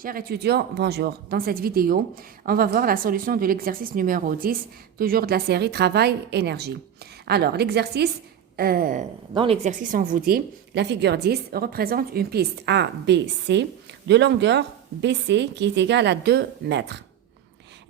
Chers étudiants, bonjour. Dans cette vidéo, on va voir la solution de l'exercice numéro 10, toujours de la série Travail-Énergie. Alors, dans l'exercice, on vous dit, la figure 10 représente une piste A, B, C de longueur BC qui est égale à 2 mètres,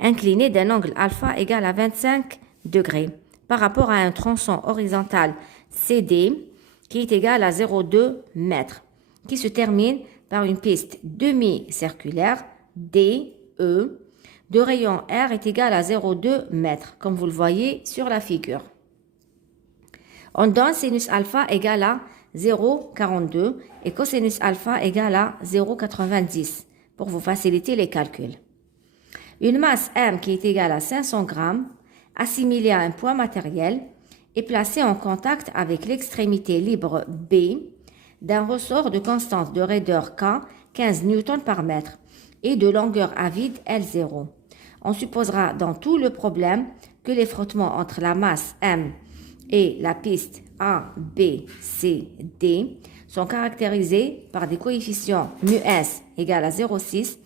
inclinée d'un angle alpha égal à 25 degrés par rapport à un tronçon horizontal CD qui est égal à 0,2 mètres, qui se termine par une piste demi-circulaire DE de rayon R est égal à 0,2 mètres, comme vous le voyez sur la figure. On donne sinus alpha égale à 0,42 et cosinus alpha égale à 0,90 pour vous faciliter les calculs. Une masse M qui est égale à 500 grammes, assimilée à un poids matériel, est placée en contact avec l'extrémité libre B d'un ressort de constante de raideur K, 15 newtons par mètre, et de longueur à vide L0. On supposera dans tout le problème que les frottements entre la masse M et la piste A, B, C, D sont caractérisés par des coefficients μS égale à 0,6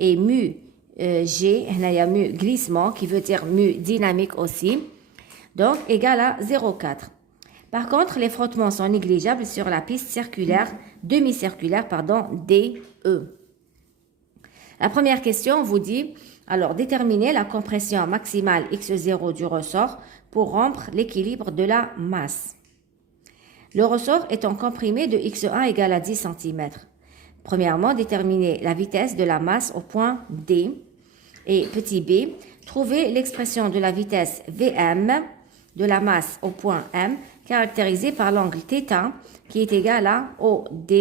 et μG, il y a mu glissement qui veut dire mu dynamique aussi, donc égal à 0,4. Par contre, les frottements sont négligeables sur la piste circulaire, demi-circulaire, DE. La première question vous dit, alors déterminer la compression maximale x0 du ressort pour rompre l'équilibre de la masse. Le ressort étant comprimé de x1 égale à 10 cm. Premièrement, déterminer la vitesse de la masse au point D. Et petit b, trouver l'expression de la vitesse Vm de la masse au point M caractérisée par l'angle θ qui est égal à OD/OM.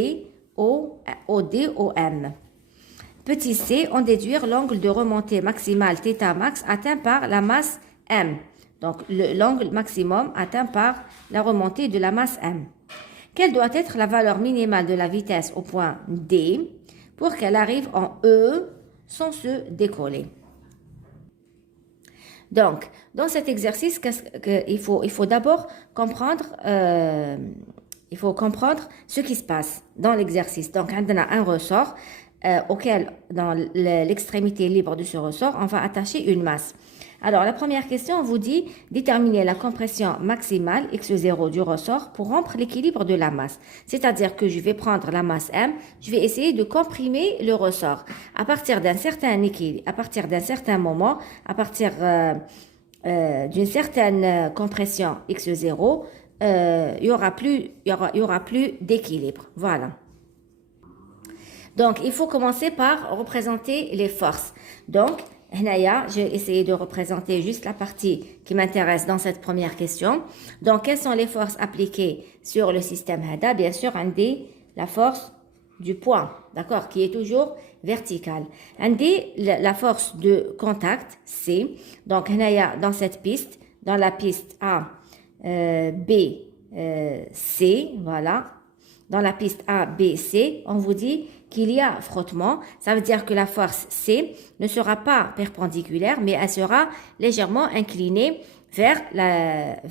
Petit c, en déduire l'angle de remontée maximale θ max atteint par la masse M. Donc l'angle maximum atteint par la remontée de la masse M. Quelle doit être la valeur minimale de la vitesse au point D pour qu'elle arrive en E sans se décoller? Donc, dans cet exercice, il faut d'abord comprendre, ce qui se passe dans l'exercice. Donc, on a un ressort auquel, dans l'extrémité libre de ce ressort, on va attacher une masse. Alors, la première question, on vous dit déterminer la compression maximale x0 du ressort pour rompre l'équilibre de la masse. C'est-à-dire que je vais prendre la masse M, je vais essayer de comprimer le ressort. À partir d'un certain équilibre, à partir d'un certain moment, à partir d'une certaine compression x0, il y aura plus d'équilibre. Voilà. Donc, il faut commencer par représenter les forces. Donc, j'ai essayé de représenter juste la partie qui m'intéresse dans cette première question. Donc, quelles sont les forces appliquées sur le système HADA? Bien sûr, la force du poids, d'accord, qui est toujours verticale. La force de contact, C. Donc, dans cette piste, dans la piste A, B, C, voilà. Dans la piste A, B, C, on vous dit qu'il y a frottement. Ça veut dire que la force C ne sera pas perpendiculaire, mais elle sera légèrement inclinée vers la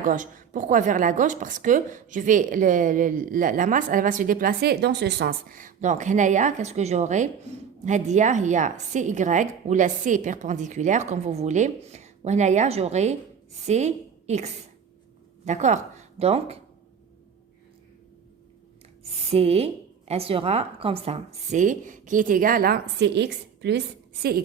gauche. Pourquoi vers la gauche? Parce que la masse, elle va se déplacer dans ce sens. Donc, qu'est-ce que j'aurai? Il y a CY ou la C perpendiculaire, comme vous voulez. Ou j'aurai CX. D'accord? Donc, C, elle sera comme ça. C qui est égal à CX plus CY.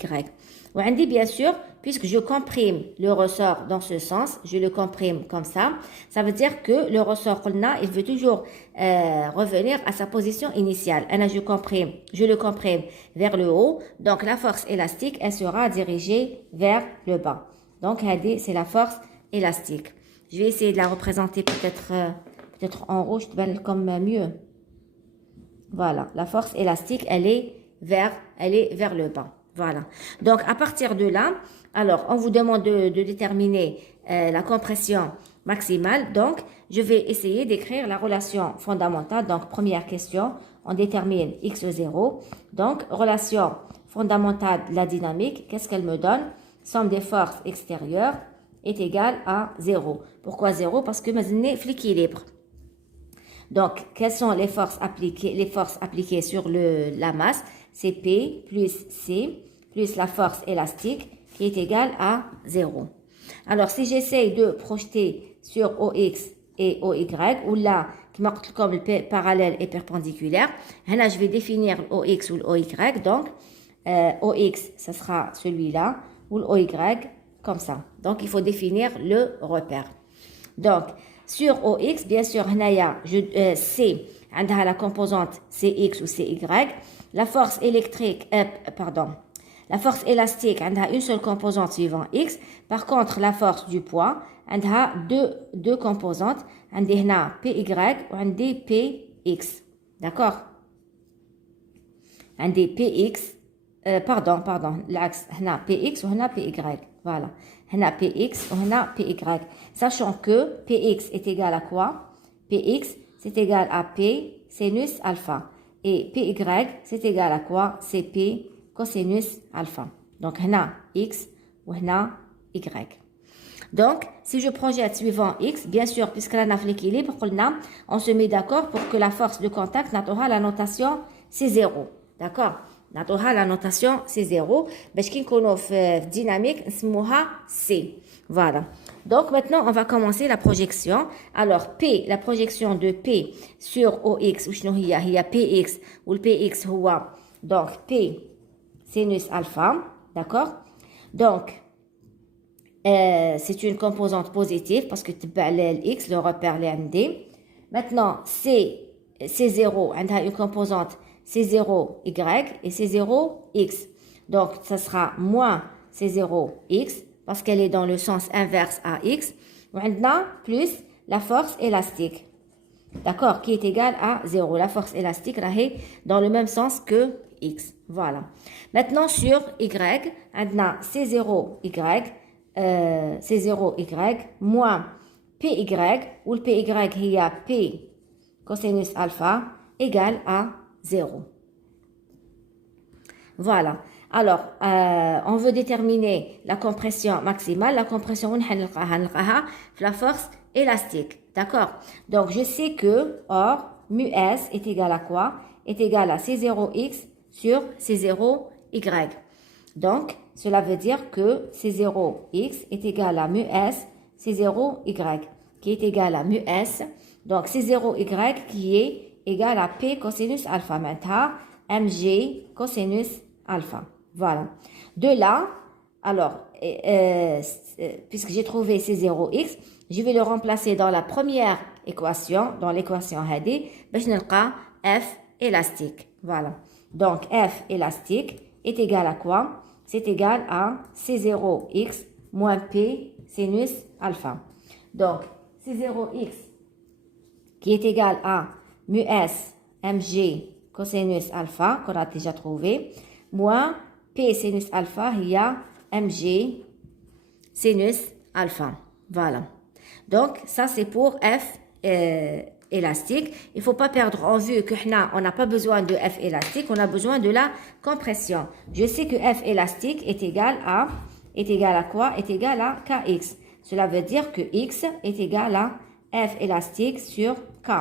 Bien sûr, puisque je comprime le ressort dans ce sens, je le comprime comme ça, ça veut dire que le ressort, il veut toujours revenir à sa position initiale. Je le comprime vers le haut, donc la force élastique, elle sera dirigée vers le bas. Donc, c'est la force élastique. Je vais essayer de la représenter peut-être en rouge, comme mieux. Voilà, la force élastique, elle est vers le bas. Voilà. Donc, à partir de là, alors, on vous demande de déterminer la compression maximale. Donc, je vais essayer d'écrire la relation fondamentale. Donc, première question, on détermine x0. Donc, relation fondamentale de la dynamique, qu'est-ce qu'elle me donne? Somme des forces extérieures est égale à 0. Pourquoi 0? Parce que maintenant, l'équilibre. Donc, quelles sont les forces appliquées? Les forces appliquées sur la masse, c'est P plus C plus la force élastique qui est égale à 0. Alors, si j'essaye de projeter sur OX et OY, ou là, comme le P parallèle et perpendiculaire, là, je vais définir l'OX ou l'OY. Donc, OX, ce sera celui-là, ou l'OY, comme ça. Donc, il faut définir le repère. Donc, sur OX, bien sûr, C, la composante CX ou CY. La force électrique, la force élastique, a une seule composante suivant X. Par contre, la force du poids, a deux composantes. On a PY ou on a PX. D'accord? On a PX, l'axe, on a PX ou on a PY. Voilà. On a PX ou on a PY. Sachant que PX est égal à quoi? PX, c'est égal à P sinus alpha. Et PY, c'est égal à quoi? C'est P cosinus alpha. Donc, on a X ou on a Y. Donc, si je projette suivant X, bien sûr, puisque là, on a l'équilibre, on se met d'accord pour que la force de contact, aura la notation, c'est 0. D'accord? aura la notation, c'est 0. Parce qu'on a dynamique, C. Voilà. Donc, maintenant, on va commencer la projection. Alors, P, la projection de P sur OX, il y a PX, ou le PX, donc P sinus alpha. D'accord? Donc, c'est une composante positive parce que X, le repère l'MD. Maintenant, C0, on a une composante C0Y et C0X. Donc, ça sera moins C0X parce qu'elle est dans le sens inverse à X. Maintenant, plus la force élastique. D'accord? Qui est égale à 0. La force élastique est dans le même sens que X. Voilà. Maintenant, sur Y, on a C0Y. C0Y moins PY, où le PY il y a P cosinus alpha égale à 0. Voilà. Alors, on veut déterminer la compression maximale. La compression, on la force élastique. D'accord? Donc, je sais que, or, mu S est égal à quoi? Est égal à C0X sur C0Y. Donc, cela veut dire que C0X est égal à mu S C0Y, qui est égal à mu S. Donc, C0Y qui est égal à P cosinus alpha. Maintenant, mg cosinus alpha. Voilà. De là, alors, puisque j'ai trouvé C0X, je vais le remplacer dans la première équation, dans l'équation HD, F élastique. Voilà. Donc, F élastique est égal à quoi? C'est égal à C0X moins P sinus alpha. Donc, C0X qui est égal à mu S mg cosinus alpha, qu'on a déjà trouvé, moins P sinus alpha, il y a mg sinus alpha. Voilà. Donc, ça c'est pour F élastique. Il ne faut pas perdre en vue que on n'a pas besoin de F élastique, on a besoin de la compression. Je sais que F élastique est égal à quoi? Est égal à Kx. Cela veut dire que X est égal à F élastique sur K,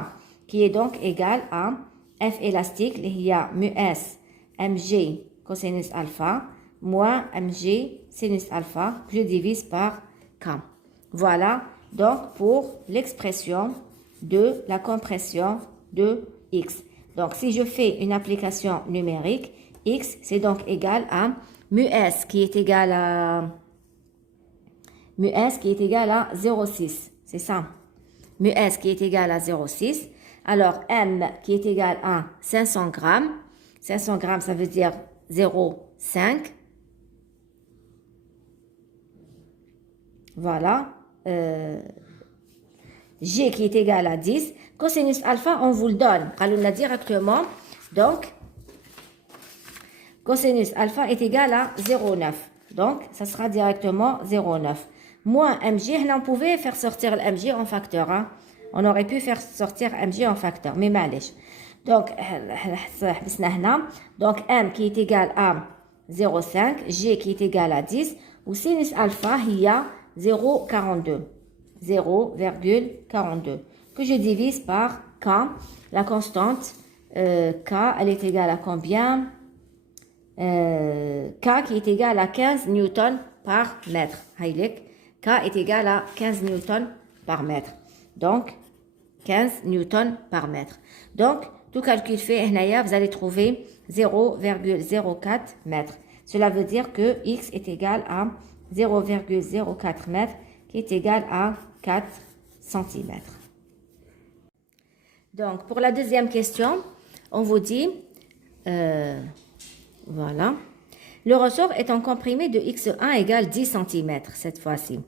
qui est donc égal à F élastique, il y a mu S mg cosinus alpha moins mg sinus alpha, je divise par K. Voilà donc pour l'expression de la compression de X. Donc, si je fais une application numérique, X, c'est donc égal à mu S qui est égal à 0,6. C'est ça. Mu S qui est égal à 0,6. Alors, M qui est égal à 500 grammes. 500 grammes, ça veut dire 0,5. Voilà. G qui est égal à 10. Cosinus alpha, on vous le donne. On l'a directement. Donc, cosinus alpha est égal à 0,9. Donc, ça sera directement 0,9. Moins mg, on pouvait faire sortir le mg en facteur. Hein. On aurait pu faire sortir mg en facteur, mais malèche. Donc, m qui est égal à 0,5, g qui est égal à 10, ou sinus alpha, il y a 0,42. 0,42 que je divise par K. La constante K, elle est égale à combien? K qui est égal à 15 newtons par mètre. K est égal à 15 newtons par mètre. Donc, 15 newtons par mètre. Donc, tout calcul fait, vous allez trouver 0,04 mètres. Cela veut dire que X est égal à 0,04 mètres, qui est égal à 4 cm. Donc, pour la deuxième question, on vous dit, voilà, le ressort est en comprimé de X1 égale 10 cm cette fois-ci.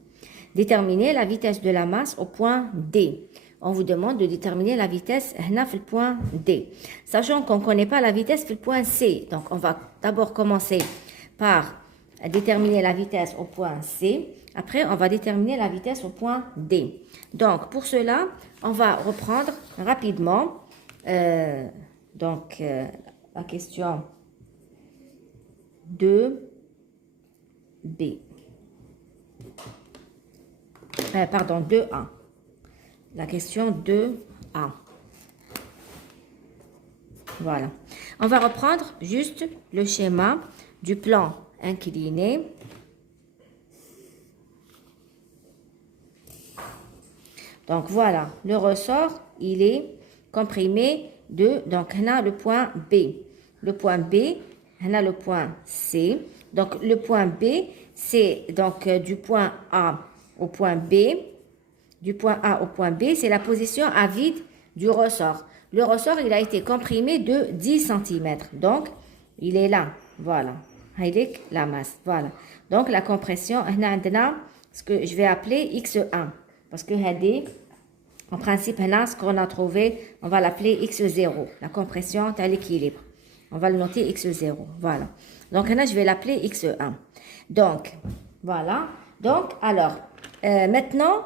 Déterminez la vitesse de la masse au point D. On vous demande de déterminer la vitesse le point D. Sachant qu'on ne connaît pas la vitesse le point C. Donc, on va d'abord commencer par déterminer la vitesse au point C. Après, on va déterminer la vitesse au point D. Donc, pour cela, on va reprendre rapidement la question 2B. Pardon, 2A. La question 2A. Voilà. On va reprendre juste le schéma du plan incliné. Donc voilà, le ressort, il est comprimé de, donc on a le point B. Le point B, on a le point C. Donc le point B, c'est donc du point A au point B. Du point A au point B, c'est la position à vide du ressort. Le ressort, il a été comprimé de 10 cm. Donc, il est là. Voilà. La masse. Voilà. Donc, la compression, on a ce que je vais appeler X1. Parce que en principe, ce qu'on a trouvé, on va l'appeler X0. La compression à l'équilibre. On va le noter X0. Voilà. Donc, là, je vais l'appeler X1. Donc, voilà. Donc, alors, maintenant,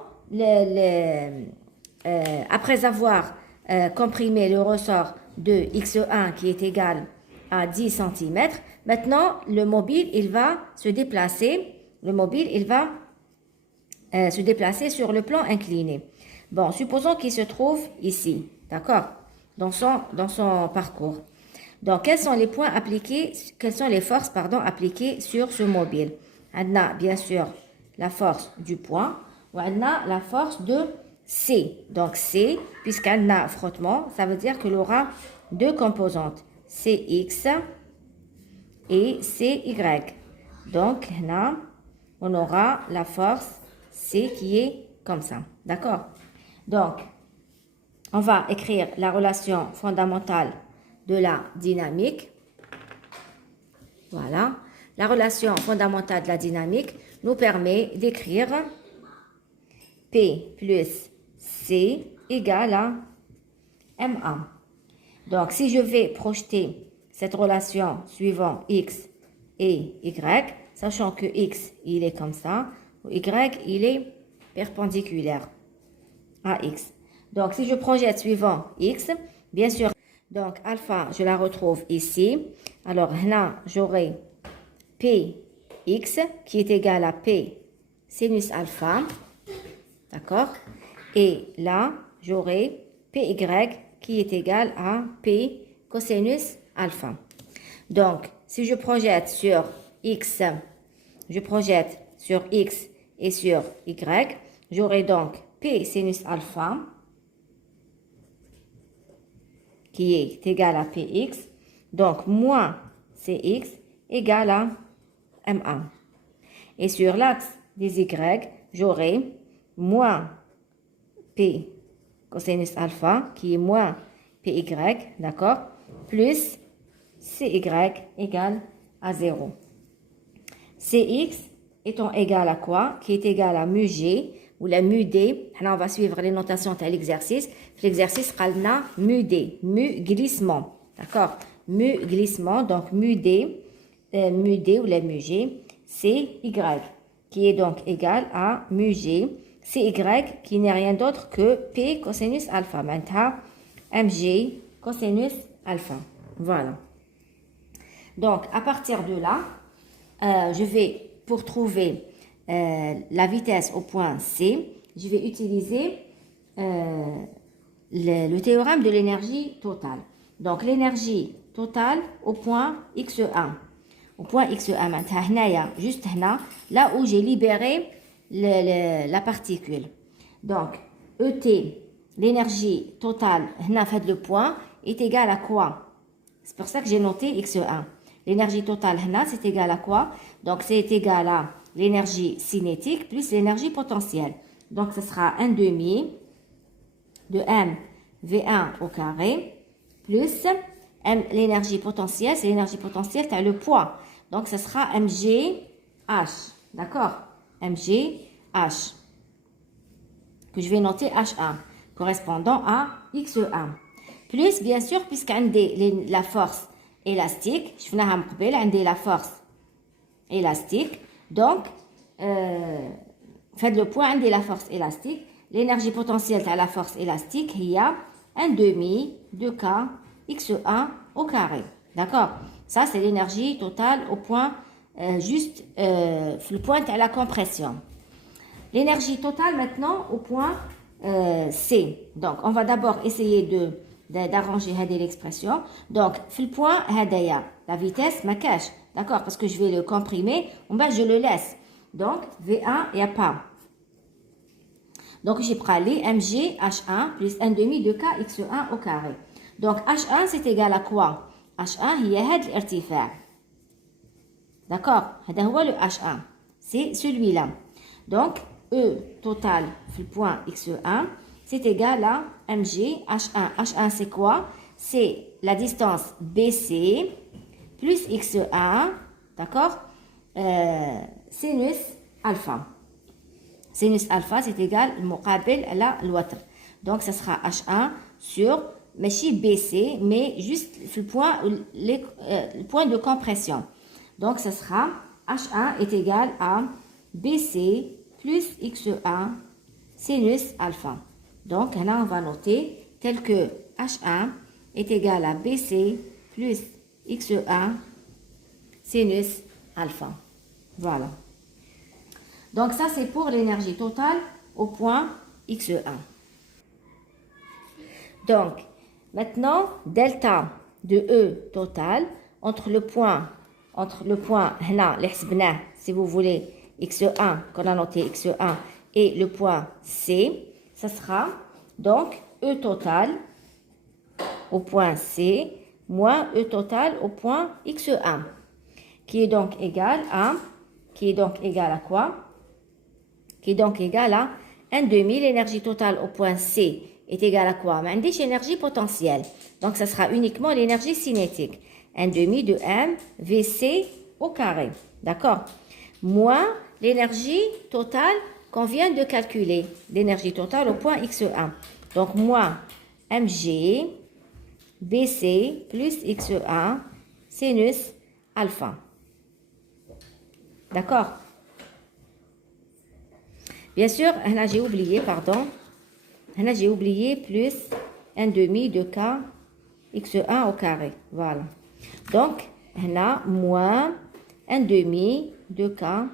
après avoir comprimé le ressort de X1 qui est égal à 10 cm, maintenant, le mobile, il va se déplacer. Le mobile, il va se déplacer sur le plan incliné. Bon, supposons qu'il se trouve ici, d'accord, dans son parcours. Donc, quels sont les points appliqués, quelles sont les forces, pardon, appliquées sur ce mobile? On a, bien sûr, la force du point, ou on a la force de C. Donc, C, puisqu'on a frottement, ça veut dire qu'il aura deux composantes, CX et CY. Donc, là, on aura la force C qui est comme ça, d'accord? Donc, on va écrire la relation fondamentale de la dynamique. Voilà. La relation fondamentale de la dynamique nous permet d'écrire P plus C égale à MA. Donc, si je vais projeter cette relation suivant X et Y, sachant que X, il est comme ça, Y, il est perpendiculaire à X. Donc, si je projette suivant X, bien sûr, donc alpha, je la retrouve ici. Alors là, j'aurai Px qui est égal à P sinus alpha. D'accord? Et là, j'aurai Py qui est égal à P cosinus alpha. Donc, si je projette sur X, je projette sur X et sur Y, j'aurai donc P sinus alpha qui est égal à Px, donc moins Cx égale à Ma. Et sur l'axe des Y, j'aurai moins P cosinus alpha qui est moins Py, d'accord, plus Cy égale à 0. Cx étant égal à quoi? Qui est égal à mu G ou la mu D. Là, on va suivre les notations de l'exercice. L'exercice, on a mu D, mu glissement. D'accord? Mu glissement, donc mu D ou la mu G, c'est Y, qui est donc égal à mu G. C'est Y qui n'est rien d'autre que P cosinus alpha. Maintenant, mg cosinus alpha. Voilà. Donc, à partir de là, je vais, pour trouver la vitesse au point C, je vais utiliser le théorème de l'énergie totale. Donc, l'énergie totale au point X1. Au point X1, maintenant, juste là où j'ai libéré la particule. Donc, ET, l'énergie totale, fait le point, est égale à quoi? C'est pour ça que j'ai noté X1. L'énergie totale, c'est égal à quoi? Donc, c'est égal à l'énergie cinétique plus l'énergie potentielle. Donc, ce sera 1 demi de M V1 au carré plus l'énergie potentielle. C'est l'énergie potentielle, tu as le poids. Donc, ce sera mgh. D'accord? mgh. Que je vais noter H1, correspondant à X1. Plus, bien sûr, puisqu'on a la force élastique, je vais la force élastique. Donc, faites le point de la force élastique. L'énergie potentielle de la force élastique, il y a 1 demi de K X1 au carré. D'accord? Ça, c'est l'énergie totale au point, le point de la compression. L'énergie totale maintenant au point C. Donc, on va d'abord essayer d'arranger l'expression. Donc, le point la vitesse ma cache. D'accord? Parce que je vais le comprimer. Je le laisse. Donc, V1, il n'y a pas. Donc, j'ai pris mg H1 plus 1 demi de K X1 au carré. Donc, H1, c'est égal à quoi? H1, il y a l'irtifa. D'accord? C'est le H1. C'est celui-là. Donc, E total, le point X1, c'est égal à mg H1. H1, c'est quoi? C'est la distance BC plus X1, d'accord? Sinus alpha. Sinus alpha, c'est égal à l'autre. Donc, ça sera H1 sur, mais BC, mais juste le point de compression. Donc, ça sera H1 est égal à BC plus X1 sinus alpha. Donc, là, on va noter tel que H1 est égal à BC plus X1 sinus alpha. Voilà. Donc, ça, c'est pour l'énergie totale au point X1. Donc, maintenant, delta de E total entre le point, si vous voulez, X1, qu'on a noté X1, et le point C, ça sera donc E total au point C moins E total au point X1, qui est donc égal à quoi? Qui est donc égal à 1 demi, l'énergie totale au point C est égale à quoi? Mais énergie potentielle. Donc, ça sera uniquement l'énergie cinétique. 1 demi de M VC au carré. D'accord? Moins l'énergie totale qu'on vient de calculer. L'énergie totale au point X1. Donc, moins mg BC plus X1 sinus alpha. D'accord? Bien sûr, là j'ai oublié, pardon. Là j'ai oublié plus 1 demi de K X1 au carré. Voilà. Donc, là, moins 1 demi de K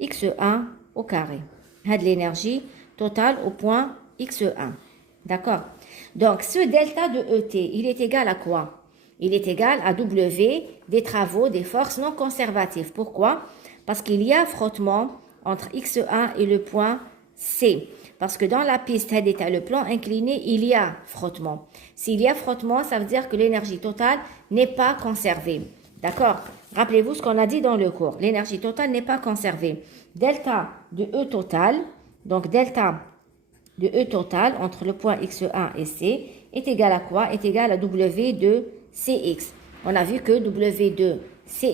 X1 au carré. C'est l'énergie totale au point X1. D'accord? Donc, ce delta de ET, il est égal à quoi? Il est égal à W des travaux des forces non conservatives. Pourquoi? Parce qu'il y a frottement entre X1 et le point C. Parce que dans la piste, le plan incliné, il y a frottement. S'il y a frottement, ça veut dire que l'énergie totale n'est pas conservée. D'accord? Rappelez-vous ce qu'on a dit dans le cours. L'énergie totale n'est pas conservée. Delta de E total, donc delta de E total entre le point X1 et C est égal à quoi? Est égal à W de Cx. On a vu que W de Cy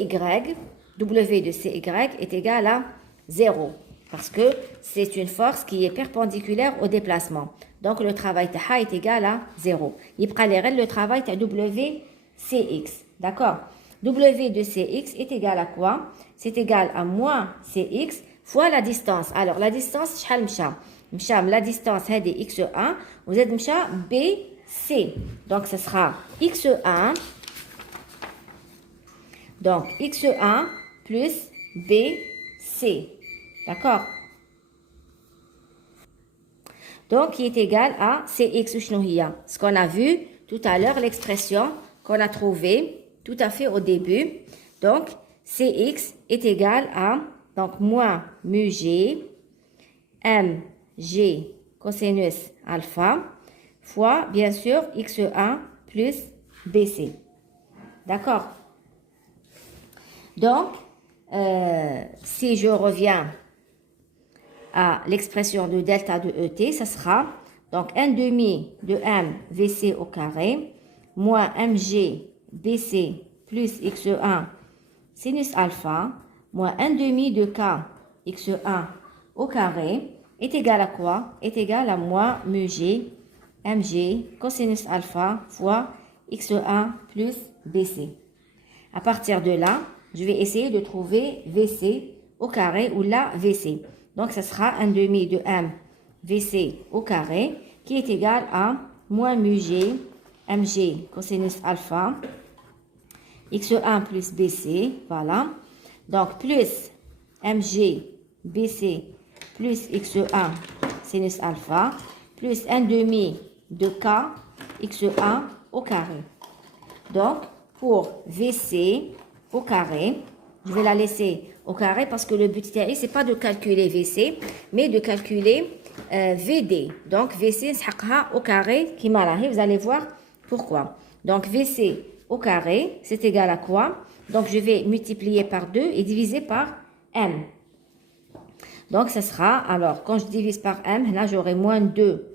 est égal à 0 parce que c'est une force qui est perpendiculaire au déplacement. Donc le travail de est égal à 0. Il prend le travail de WCx. D'accord? W de Cx est égal à quoi? C'est égal à moins Cx fois la distance. Alors la distance, la distance c'est x1, vous êtes BC. Donc ce sera x1. Donc x1 plus BC. D'accord? Donc, qui est égal à Cx ou Shnohia. Ce qu'on a vu tout à l'heure, l'expression qu'on a trouvée tout à fait au début. Donc, Cx est égal à, donc, moins mu g, mg cosinus alpha, fois, bien sûr, xe1 plus bc. D'accord? Donc, si je reviens à l'expression de delta de ET, ça sera donc 1 demi de m vc au carré moins mg bc plus xe1 sinus alpha moins 1 demi de k xe1 au carré est égal à quoi? Est égal à moins mu g mg cosinus alpha fois xe1 plus bc. À partir de là, je vais essayer de trouver vc au carré ou la vc. Donc, ce sera 1 demi de m vc au carré qui est égal à moins mu g mg cosinus alpha xe1 plus bc. Voilà. Donc, plus mg bc plus xe1 sinus alpha plus 1 demi de k xe1 au carré. Donc, pour vc au carré, je vais la laisser au carré parce que le but ici, ce n'est pas de calculer vc, mais de calculer vd. Donc, vc sera au carré qui m'a là. Vous allez voir pourquoi. Donc, vc au carré, c'est égal à quoi? Donc, je vais multiplier par 2 et diviser par m. Donc, ce sera, alors, quand je divise par m, là, j'aurai moins 2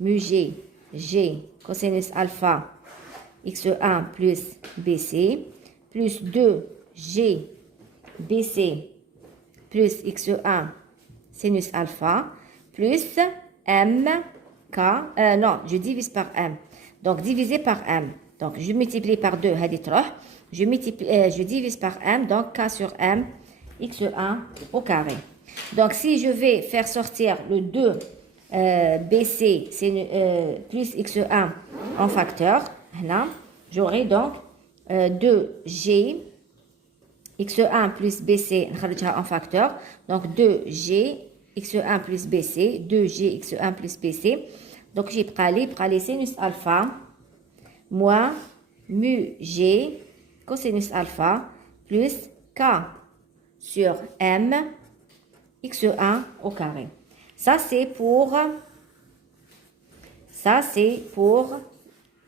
mu g cosinus alpha xe1 plus bc plus 2g bc plus xe1 sinus alpha plus m k, non, je divise par m. Donc, divisé par m. Donc, je multiplie par 2, je divise par m, donc k sur m, xe1 au carré. Donc, si je vais faire sortir le 2 bc plus xe1 en facteur, là, j'aurai donc 2g xe1 plus bc en facteur. Donc, 2g xe1 plus bc, 2g xe1 plus bc. Donc, j'ai pris sinus alpha moins mu g cosinus alpha plus k sur m xe1 au carré. Ça, c'est pour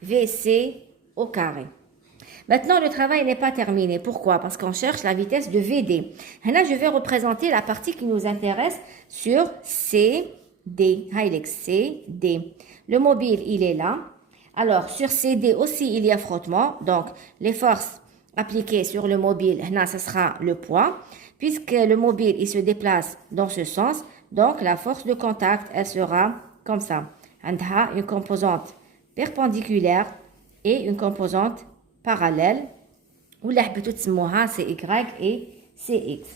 VC au carré. Maintenant, le travail n'est pas terminé. Pourquoi? Parce qu'on cherche la vitesse de VD. Et là, je vais représenter la partie qui nous intéresse sur CD. CD. Le mobile, il est là. Alors, sur CD aussi, il y a frottement. Donc, les forces appliquées sur le mobile, là, ce sera le poids. Puisque le mobile, il se déplace dans ce sens, donc la force de contact, elle sera comme ça. On a une composante perpendiculaire et une composante parallèle, où la c'est Y et CX.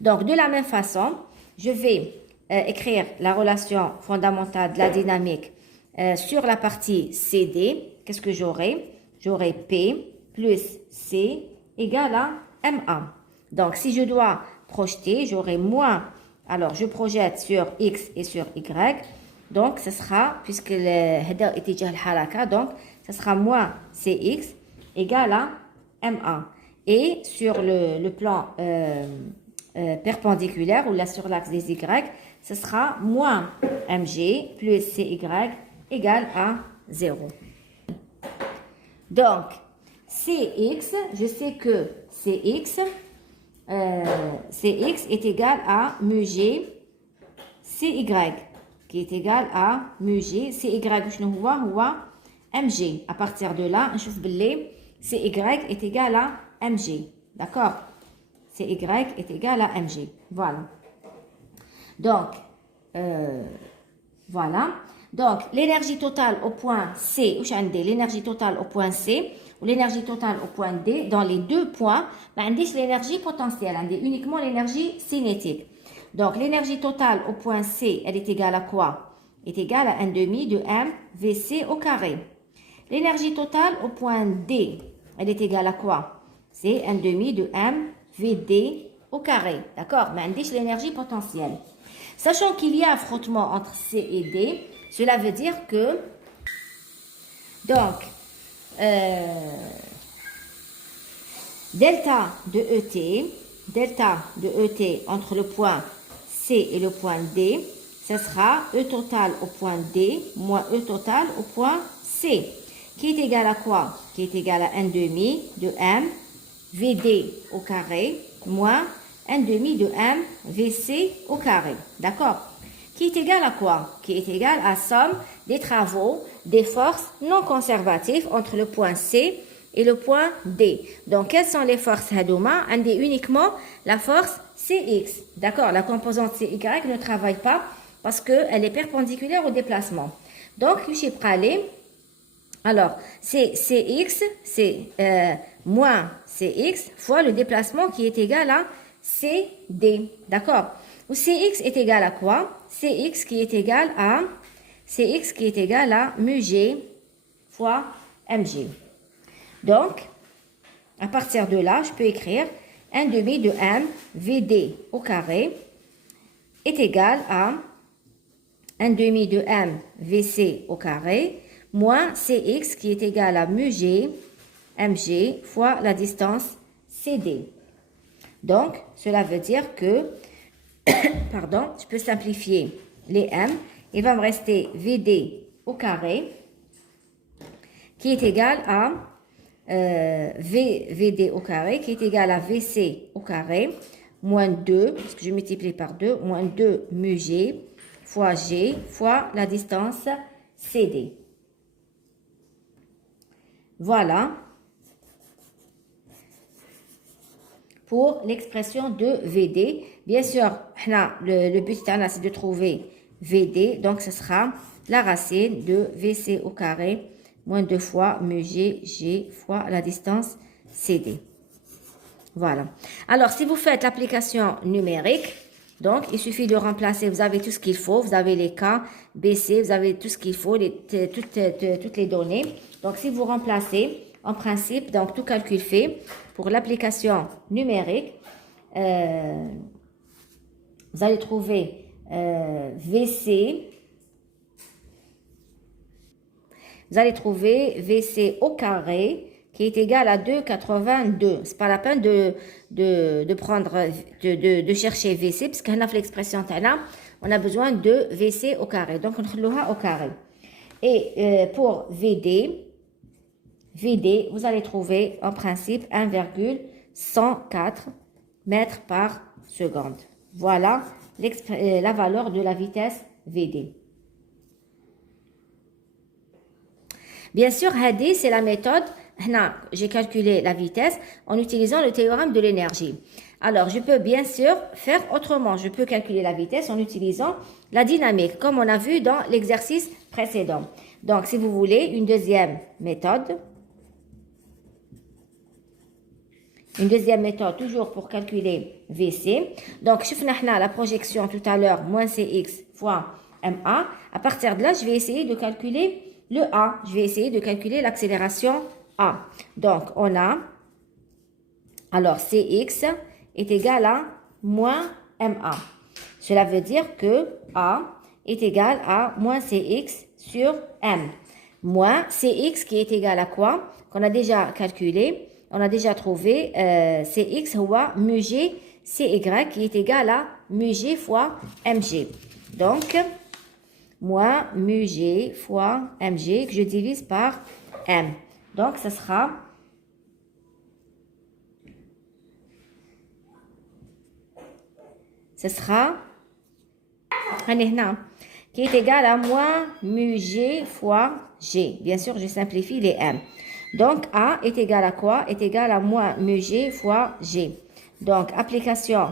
Donc, de la même façon, je vais écrire la relation fondamentale de la dynamique sur la partie CD. Qu'est-ce que j'aurai? J'aurai P plus C égale à MA. Donc, si je dois projeter, j'aurai moins. Alors, je projette sur X et sur Y. Donc, ce sera, puisque le header est déjà le halaka, donc, ce sera moins CX égale à MA. Et sur le plan perpendiculaire, ou là sur l'axe des Y, ce sera moins MG plus CY égale à 0. Donc, CX, je sais que CX est égal à mu G CY, qui est égal à mu G CY, MG. À partir de là, je vais CY est égal à MG. D'accord? CY est égal à MG. Voilà. Donc, voilà. Donc, l'énergie totale au point C, l'énergie totale au point C, ou l'énergie totale au point D, dans les deux points, l'énergie potentielle, uniquement l'énergie cinétique. Donc, l'énergie totale au point C, elle est égale à quoi? Est égale à 1 demi de M VC au carré. L'énergie totale au point D, elle est égale à quoi? C'est 1 demi de M VD au carré. D'accord? Mais l'énergie potentielle. Sachant qu'il y a un frottement entre C et D, Cela veut dire que, donc, delta de ET entre le point C et le point D, ce sera E total au point D moins E total au point C, qui est égal à quoi? Qui est égal à 1 demi de M VD au carré moins 1 demi de M VC au carré. D'accord? Qui est égal à quoi? Qui est égal à somme des travaux des forces non conservatives entre le point C et le point D. Donc, quelles sont les forces Hadouma? On dit uniquement la force CX. D'accord? La composante CY ne travaille pas parce qu'elle est perpendiculaire au déplacement. Donc, je suis prêt. Alors, c'est CX, c'est moins CX fois le déplacement qui est égal à CD. D'accord? Ou CX est égal à quoi? CX qui est égal à mu G fois mg. Donc, à partir de là, je peux écrire 1 demi de M VD au carré est égal à 1 demi de M VC au carré moins CX qui est égal à mu G mg fois la distance CD. Donc, cela veut dire que, pardon, je peux simplifier les M. Il va me rester VD au carré qui est égal à VD au carré qui est égal à VC au carré moins 2, parce que je multiplie par 2, moins 2 mu G fois G fois la distance CD. Voilà pour l'expression de VD. Bien sûr, le but c'est de trouver VD, donc ce sera la racine de VC au carré moins 2 fois mu G fois la distance CD. Voilà. Alors, si vous faites l'application numérique, donc il suffit de remplacer, vous avez tout ce qu'il faut, vous avez les K, BC, vous avez tout ce qu'il faut, toutes les données. Donc, si vous remplacez, en principe, donc tout calcul fait, pour l'application numérique, vous allez trouver VC, vous allez trouver VC au carré qui est égal à 2,82. C'est pas la peine de chercher VC, parce qu'on a fait l'expression là, on a besoin de VC au carré. Donc, on le au carré. Et pour VD, vous allez trouver en principe 1,104 mètres par seconde. Voilà la valeur de la vitesse VD. Bien sûr, HADI, c'est la méthode. J'ai calculé la vitesse en utilisant le théorème de l'énergie. Alors, je peux bien sûr faire autrement. Je peux calculer la vitesse en utilisant la dynamique, comme on a vu dans l'exercice précédent. Donc, si vous voulez, une deuxième méthode, toujours pour calculer VC. Donc, je fais la projection tout à l'heure, moins CX fois MA. À partir de là, je vais essayer de calculer le A. Je vais essayer de calculer l'accélération A. Donc, on a, alors CX est égal à moins MA. Cela veut dire que A est égal à moins CX sur M. Moins CX qui est égal à quoi? Qu'on a déjà calculé. On a déjà trouvé CX ou mu G CY qui est égal à mu G fois MG. Donc, moins mu G fois MG que je divise par M. Donc, ce sera qui est égal à moins mu G fois G. Bien sûr, je simplifie les M. Donc, A est égal à quoi? Est égal à moins mu G fois G. Donc, application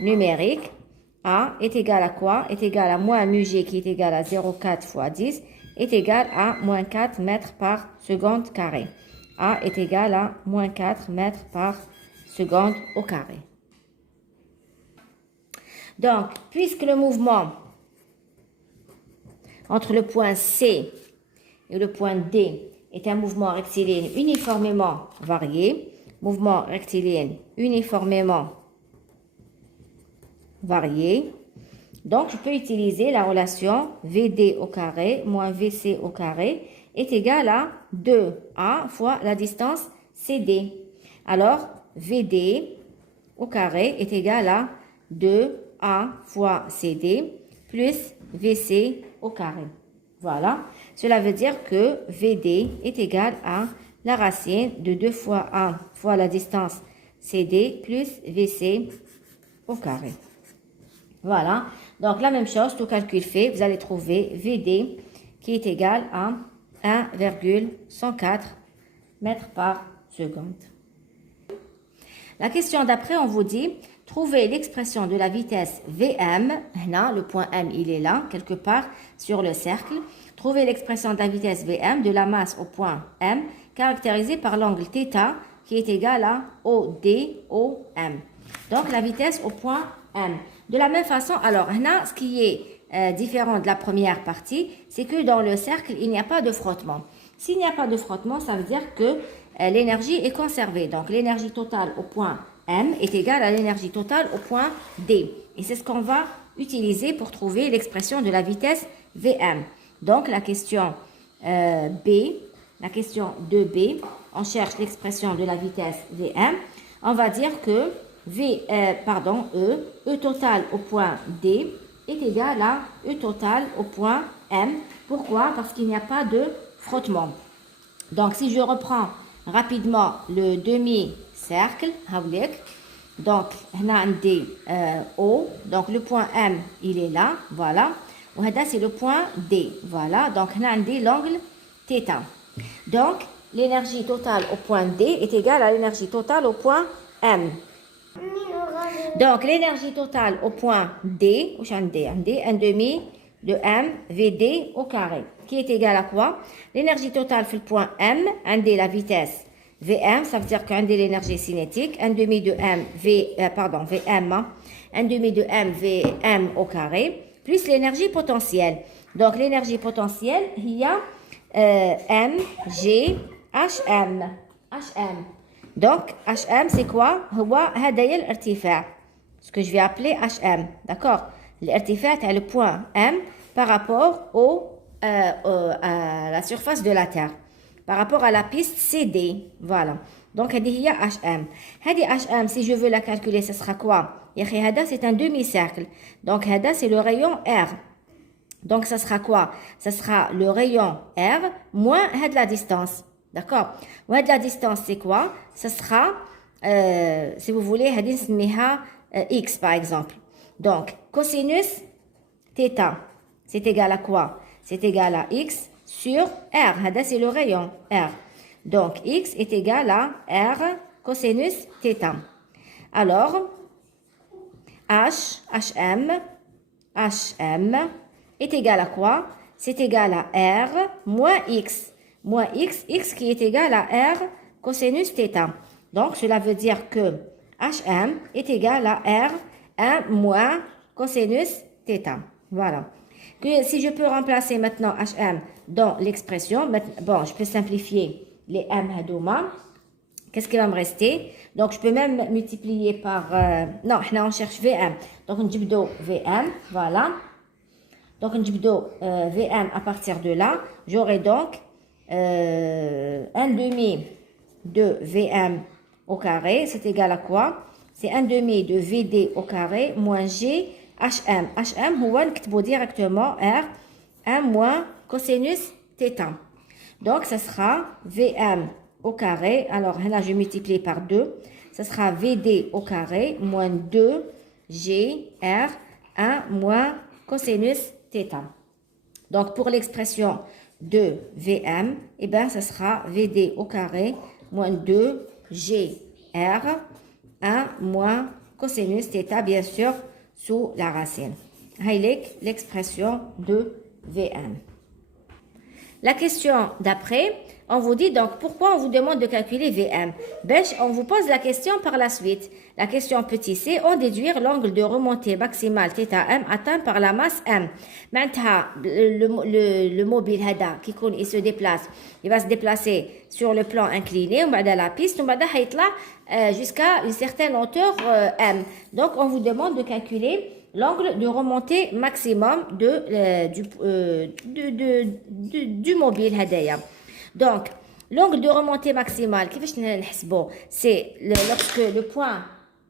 numérique, A est égal à quoi? Est égal à moins mu G qui est égal à 0,4 fois 10 est égal à moins 4 mètres par seconde carré. A est égal à moins 4 mètres par seconde au carré. Donc, puisque le mouvement entre le point C et le point D est un mouvement rectiligne uniformément varié, mouvement rectiligne uniformément varié, Donc, je peux utiliser la relation VD au carré moins VC au carré est égal à 2A fois la distance CD. Alors, VD au carré est égal à 2A fois CD plus VC au carré. Voilà. Cela veut dire que VD est égal à la racine de 2 fois A fois la distance CD plus VC au carré. Voilà. Donc, la même chose, tout calcul fait, vous allez trouver VD qui est égal à 1,104 mètres par seconde. La question d'après, on vous dit, trouvez l'expression de la vitesse Vm. Là, le point M, il est là, quelque part sur le cercle. Trouvez l'expression de la vitesse Vm de la masse au point M, caractérisée par l'angle θ, qui est égal à OD/OM. Donc, la vitesse au point M. De la même façon, alors, là, ce qui est différent de la première partie, c'est que dans le cercle, il n'y a pas de frottement. S'il n'y a pas de frottement, ça veut dire que l'énergie est conservée. Donc, l'énergie totale au point M est égale à l'énergie totale au point D. Et c'est ce qu'on va utiliser pour trouver l'expression de la vitesse Vm. Donc, la question B, la question 2B, on cherche l'expression de la vitesse Vm. On va dire que E total au point D est égal à E total au point M. Pourquoi? Parce qu'il n'y a pas de frottement. Donc, si je reprends rapidement le demi-cercle, donc, on a un D, O, donc le point M, il est là, voilà. C'est le point D, voilà. Donc, on a un D, l'angle θ. Donc, l'énergie totale au point D est égale à l'énergie totale au point M. Donc, l'énergie totale au point D, un demi de M VD au carré, qui est égal à quoi? L'énergie totale fait le point M, un D la vitesse Vm, ça veut dire qu'un D l'énergie cinétique, un demi de M Vm, un demi de M Vm au carré, plus l'énergie potentielle. Donc, l'énergie potentielle, il y a M, G, HM. Donc, HM, c'est quoi? Ce que je vais appeler HM. D'accord? L'irtifa, c'est le point M par rapport à la surface de la Terre. Par rapport à la piste CD. Voilà. Donc, il y a HM. HM, si je veux la calculer, ce sera quoi? C'est un demi-cercle. Donc, c'est le rayon R. Donc, ça sera quoi? Ça sera le rayon R moins la distance. D'accord? La distance, c'est quoi? Ça sera, si vous voulez, X, par exemple. Donc, cosinus θ, c'est égal à quoi? C'est égal à X sur R. C'est le rayon R. Donc, X est égal à R cosinus θ. Alors, HM est égal à quoi? C'est égal à R moins X. Moins X qui est égal à R cosinus θ. Donc, cela veut dire que HM est égal à R 1 moins cosinus θ. Voilà. Que si je peux remplacer maintenant HM dans l'expression, bon, je peux simplifier les M hadouma. Qu'est-ce qui va me rester? Donc, je peux même multiplier par... non, on cherche VM. Donc, on dit VM, voilà. Donc, on dit VM à partir de là. J'aurai donc 1 demi de VM au carré. C'est égal à quoi? C'est 1 demi de VD au carré moins G HM. HM, on va directement R 1 moins cosinus θ. Donc, ce sera VM au carré. Alors, là, je multiplie par 2. Ce sera VD au carré moins 2 G R 1 moins cosinus θ. Donc, pour l'expression de VM, eh bien, ce sera VD au carré moins 2 G R 1 moins cosinus θ, bien sûr, sous la racine. Haïlek, l'expression de VM. La question d'après, on vous dit donc pourquoi on vous demande de calculer VM. On vous pose la question par la suite. La question petit c, on déduire l'angle de remontée maximale θm atteint par la masse m. Maintenant, le mobile hada qui il se déplace, il va se déplacer sur le plan incliné, on va dans la piste, on va jusqu'à une certaine hauteur m. Donc on vous demande de calculer l'angle de remontée maximum du mobile هدايا. Donc, l'angle de remontée maximale, c'est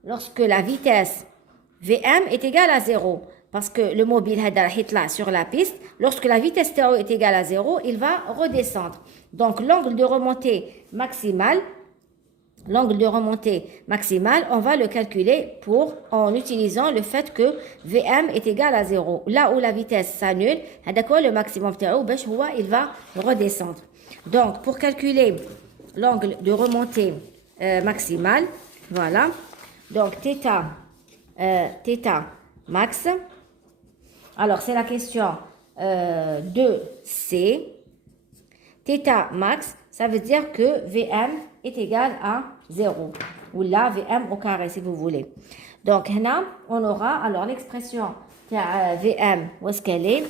lorsque la vitesse Vm est égale à 0. Parce que le mobile là sur la piste, lorsque la vitesse théo est égale à 0, il va redescendre. Donc, l'angle de remontée maximale, on va le calculer en utilisant le fait que Vm est égal à 0. Là où la vitesse s'annule, le maximum il va redescendre. Donc, pour calculer l'angle de remontée maximale, voilà. Donc, θ max. Alors, c'est la question de C. Θ max, ça veut dire que Vm est égal à 0. Ou là, Vm au carré, si vous voulez. Donc, là, on aura alors l'expression Vm, où est-ce qu'elle est?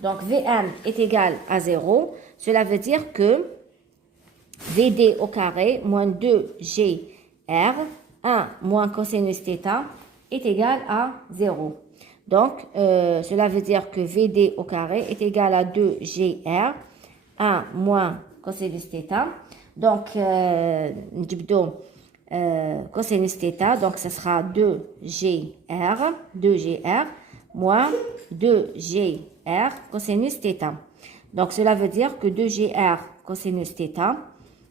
Donc, Vm est égal à 0. Cela veut dire que Vd au carré moins 2gr, 1 moins cosinus θ, est égal à 0. Donc, cela veut dire que Vd au carré est égal à 2gr, 1 moins cosinus θ. Donc, cosinus θ, donc ce sera 2gr moins 2gr cosinus θ. Donc, cela veut dire que 2gr cosinus θ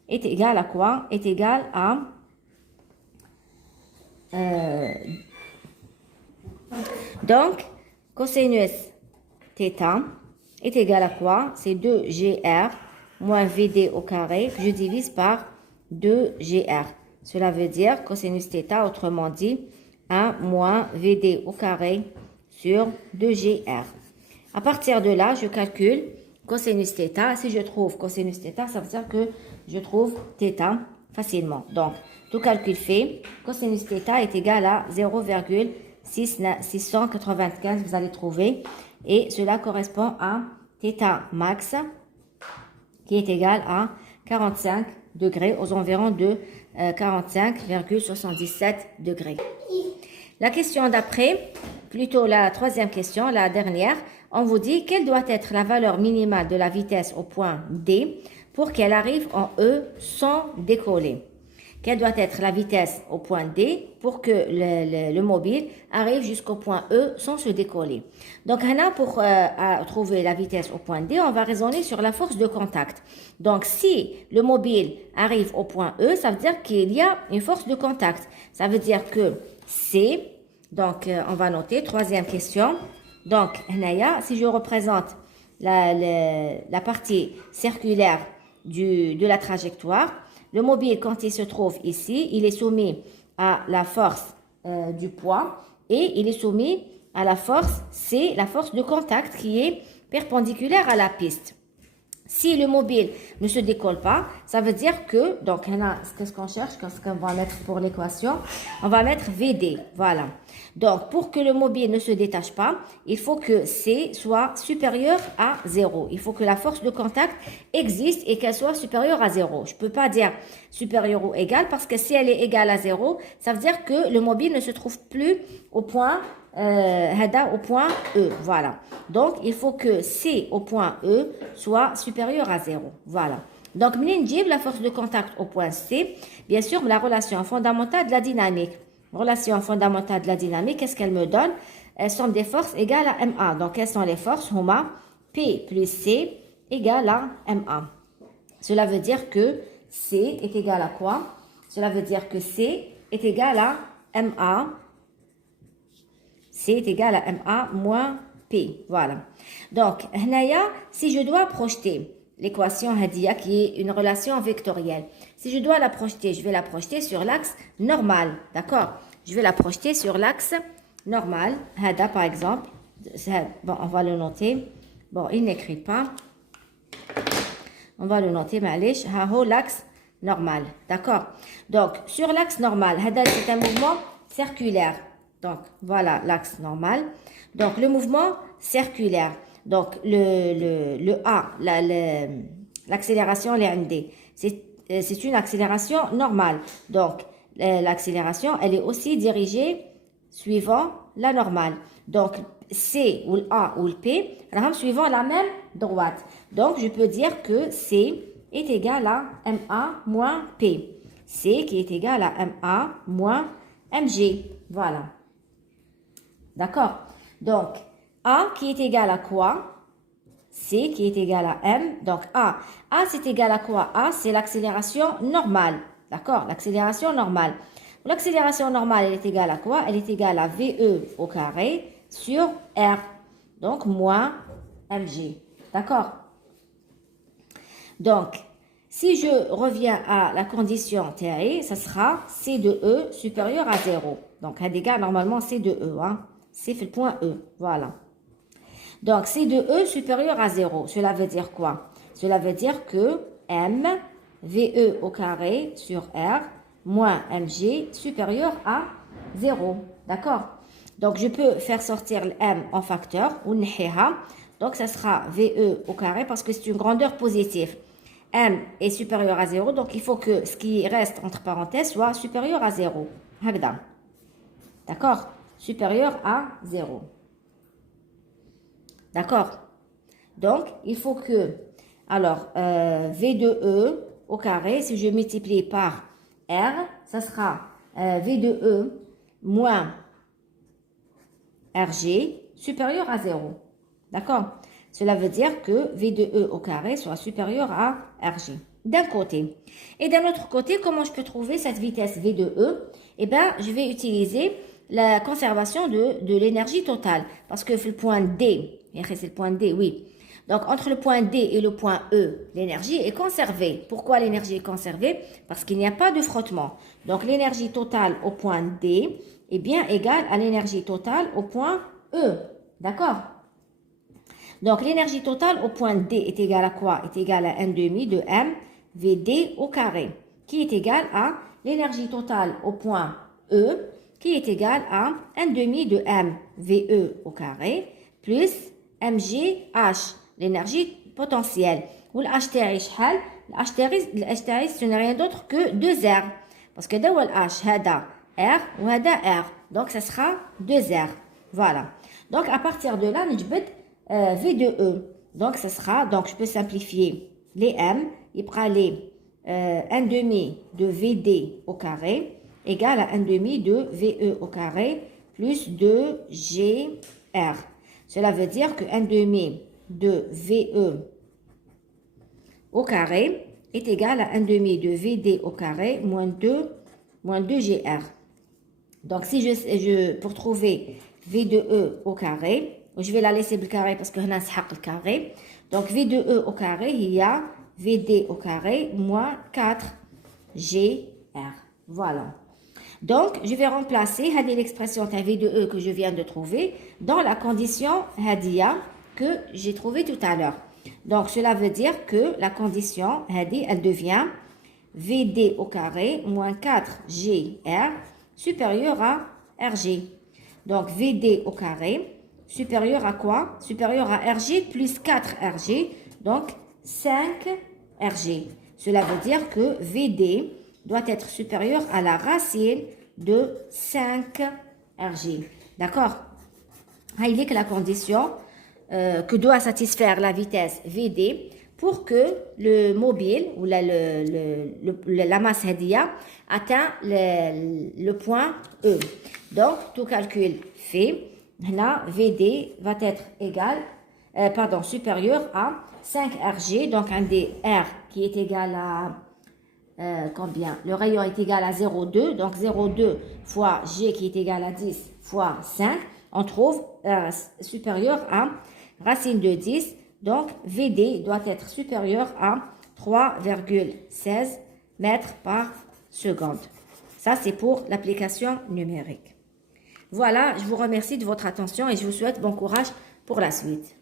est égal à quoi? Est égal à donc, cosinus θ est égal à quoi? C'est 2gr moins Vd au carré que je divise par 2gr. Cela veut dire cosinus θ, autrement dit, 1 moins Vd au carré sur 2gr. À partir de là, je calcule cosinus θ. Si je trouve cosinus θ, ça veut dire que je trouve θ facilement. Donc, tout calcul fait, cosinus θ est égal à 0,695, vous allez trouver. Et cela correspond à θ max, qui est égal à 45 degrés, aux environs de 45,77 degrés. La question d'après, plutôt la troisième question, la dernière, on vous dit quelle doit être la valeur minimale de la vitesse au point D pour qu'elle arrive en E sans décoller. Quelle doit être la vitesse au point D pour que le mobile arrive jusqu'au point E sans se décoller. Donc, pour trouver la vitesse au point D, on va raisonner sur la force de contact. Donc, si le mobile arrive au point E, ça veut dire qu'il y a une force de contact. Ça veut dire que C, donc on va noter, troisième question. Donc, si je représente la partie circulaire de la trajectoire, le mobile, quand il se trouve ici, il est soumis à la force du poids et il est soumis à la force C, la force de contact qui est perpendiculaire à la piste. Si le mobile ne se décolle pas, ça veut dire que, donc, qu'est-ce qu'on cherche, qu'est-ce qu'on va mettre pour l'équation? On va mettre VD, voilà. Donc, pour que le mobile ne se détache pas, il faut que C soit supérieur à 0. Il faut que la force de contact existe et qu'elle soit supérieure à 0. Je ne peux pas dire supérieure ou égale parce que si elle est égale à 0, ça veut dire que le mobile ne se trouve plus au point au point E, voilà. Donc, il faut que C au point E soit supérieur à 0, voilà. Donc, la force de contact au point C, bien sûr, la relation fondamentale de la dynamique. Relation fondamentale de la dynamique, qu'est-ce qu'elle me donne? Elles sont des forces égales à MA. Donc, quelles sont les forces? P plus C égale à MA. Cela veut dire que C est égal à quoi? Cela veut dire que C est égal à MA. C est égal à MA moins P. Voilà. Donc, si je dois projeter l'équation Hadia qui est une relation vectorielle, si je dois la projeter, je vais la projeter sur l'axe normal. D'accord? Je vais la projeter sur l'axe normal. Hada, par exemple. Bon, on va le noter. Bon, il n'écrit pas. On va le noter, mais l'axe normal. D'accord? Donc, sur l'axe normal, Hada, c'est un mouvement circulaire. Donc, voilà l'axe normal. Donc, le mouvement circulaire. Donc, le A, l'accélération, c'est une accélération normale. Donc, l'accélération, elle est aussi dirigée suivant la normale. Donc, C ou le A ou le P, suivant la même droite. Donc, je peux dire que C est égal à MA moins P. C qui est égal à MA moins MG. Voilà. D'accord? Donc, A qui est égal à quoi? C qui est égal à M. Donc, A. A, c'est égal à quoi? A, c'est l'accélération normale. D'accord? L'accélération normale. L'accélération normale, elle est égale à quoi? Elle est égale à VE au carré sur R. Donc, moins mg. D'accord? Donc, si je reviens à la condition TAE, ça sera C de E supérieur à 0. Donc, elle égale normalement C de E. Hein? C fait le point E. Voilà. Donc, C de E supérieur à 0. Cela veut dire quoi? Cela veut dire que M, VE au carré sur R, moins mg supérieur à 0. D'accord? Donc, je peux faire sortir le m en facteur, ou nheha. Donc, ça sera VE au carré parce que c'est une grandeur positive. M est supérieur à 0, donc il faut que ce qui reste entre parenthèses soit supérieur à 0. Hagda. D'accord? Supérieur à 0. D'accord? Donc, il faut que, alors, V de E au carré, si je multiplie par R, ça sera V de E moins RG supérieur à 0. D'accord? Cela veut dire que V de E au carré soit supérieur à RG. D'un côté. Et d'un autre côté, comment je peux trouver cette vitesse V de E? Eh bien, je vais utiliser la conservation de l'énergie totale. Parce que le point D, c'est le point D, oui. Donc, entre le point D et le point E, l'énergie est conservée. Pourquoi l'énergie est conservée? Parce qu'il n'y a pas de frottement. Donc, l'énergie totale au point D est bien égale à l'énergie totale au point E. D'accord? Donc, l'énergie totale au point D est égale à quoi? Est égale à 1 demi de M VD au carré, qui est égal à l'énergie totale au point E, qui est égal à 1 demi de M VE au carré, plus MGH, l'énergie potentielle. Ou l'HTI, l'HTI, ce n'est rien d'autre que 2R. Parce que là, H, hada R ou hada R. Donc, ça sera 2R. Voilà. Donc, à partir de là, nous V de E. Donc, ça sera, donc je peux simplifier les M, il prend les 1 demi de VD au carré égale à 1 demi de VE au carré plus 2GR. Cela veut dire que 1 demi de VE au carré est égal à 1 demi de VD au carré moins 2GR. Donc, si pour trouver V de E au carré, je vais la laisser le carré parce que là, c'est le carré. Donc, V de E au carré, il y a VD au carré moins 4GR. Voilà. Donc, je vais remplacer l'expression V de E que je viens de trouver dans la condition Hadia que j'ai trouvée tout à l'heure. Donc, cela veut dire que la condition Hadi, elle devient VD au carré moins 4GR supérieur à RG. Donc, VD au carré supérieur à quoi? Supérieur à RG plus 4RG, donc 5RG. Cela veut dire que VD doit être supérieur à la racine de 5RG. D'accord? Il est que la condition que doit satisfaire la vitesse VD pour que le mobile ou la masse Hadia atteint le point E. Donc, tout calcul fait. Là, VD va être égal, supérieur à 5RG, donc un des R qui est égal à combien? Le rayon est égal à 0,2, donc 0,2 fois G qui est égal à 10 fois 5, on trouve supérieur à racine de 10, donc VD doit être supérieur à 3,16 mètres par seconde. Ça, c'est pour l'application numérique. Voilà, je vous remercie de votre attention et je vous souhaite bon courage pour la suite.